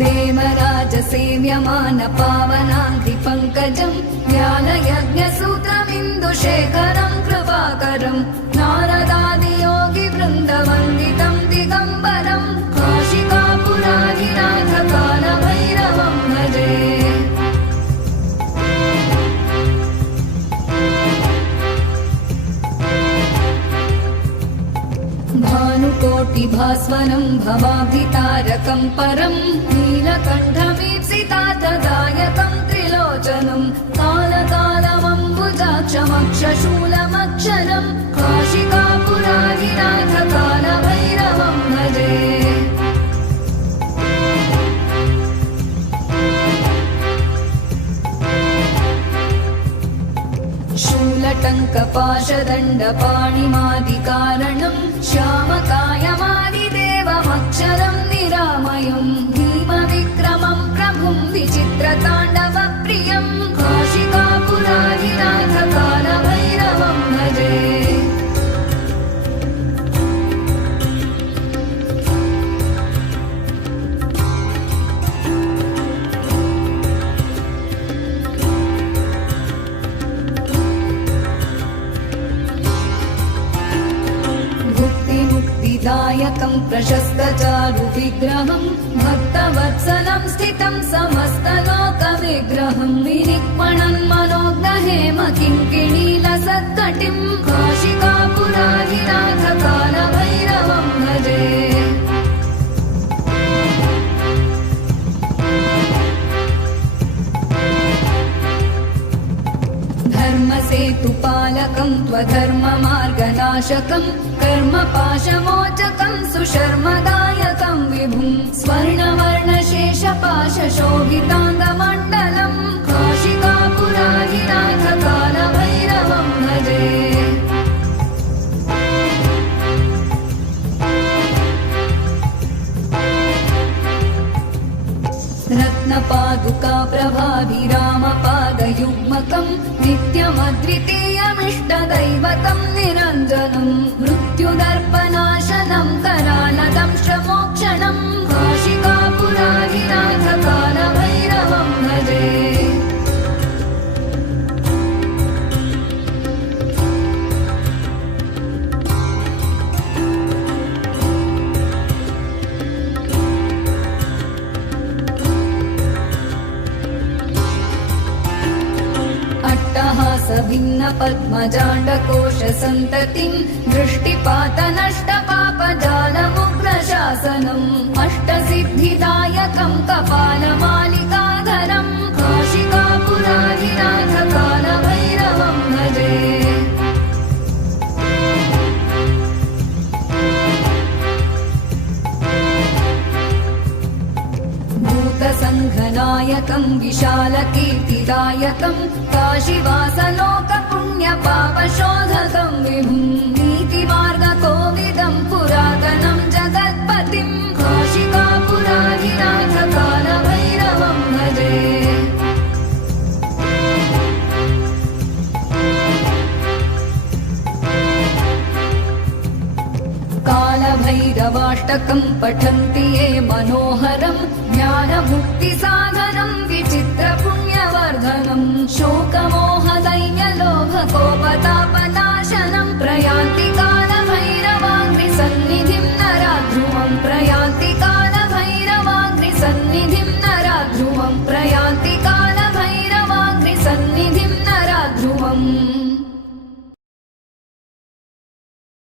देवराजसेव्यमान पावनाङ्घ्रिपङ्कजम् ज्ञानयज्ञसूत्रमिन्दुशेखरम् कृपाकरम् नारदादियोगिवृन्दवन्दितम् दिगम्बरम् काशिकापुराधिनाथकालभैरवम् भजे। भानुकोटिभास्वरम् भवाब्धितारकम् परम् नीलकण्ठमीप्सितार्थदायकम् त्रिलोचनम् कालकालमम्बुजाक्षमक्षशूलमक्षरम् काशिकापुराधिनाथकालभैरवम् भजे। शूलटङ्कपाशदण्डपाणिमादिकारणम् श्यामकायमादिदेवमक्षरम् निरामयम् भीमविक्रमम् प्रभुम् विचित्रताण्डवप्रियम् काशिकापुराधिनाथकालभैरवम् भजे। दायकम् प्रशस्तचारुविग्रहम् भक्तवत्सलम् स्थितम् समस्तलोकविग्रहम् विनिक्मणन् मनोज्ञहेम किङ्किणीलसत्कटिम् काशिकापुराधिनाथकालभैरवम् भजे। धर्मसेतुपालकम् त्वधर्ममार्गनाशकम् कर्मपाशमोचकम् सुशर्मदायकम् विभुम् स्वर्णवर्णशेषपाशशोभिताङ्गमण्डलम् काशिकापुराधिनाथकालभैरवम् भजे। रत्नपादुका प्रभाभिरामपादयुग्मकम् नित्यमद्वितीयमिष्टदैवतम् निरञ्जनम् मृत्युदर्पनाशनम् करालदंश्रमोक्षणम् काशिकापुराधिनाथकालभैरवम् भजे। भिन्न पद्मजाण्डकोशसन्ततिम् दृष्टिपातनष्टपापजालमुग्रशासनम् अष्टसिद्धिदायकम् कपालमालिकाधरम् काशिकापुराधिनाथकालभैरवम् भजे। भूतसङ्घनायकम् विशालकीर्तिदायकम् काशीवासलोकपुण्यपापशोधकम् विभुम् नीतिमार्गकोविदम् पुरातनम् जगत्पतिम् काशिकापुराधिनाथकालभैरवम् भजे। कालभैरवाष्टकम् पठन्ति ये मनोहरम् ज्ञानमुक्तिसाधनम्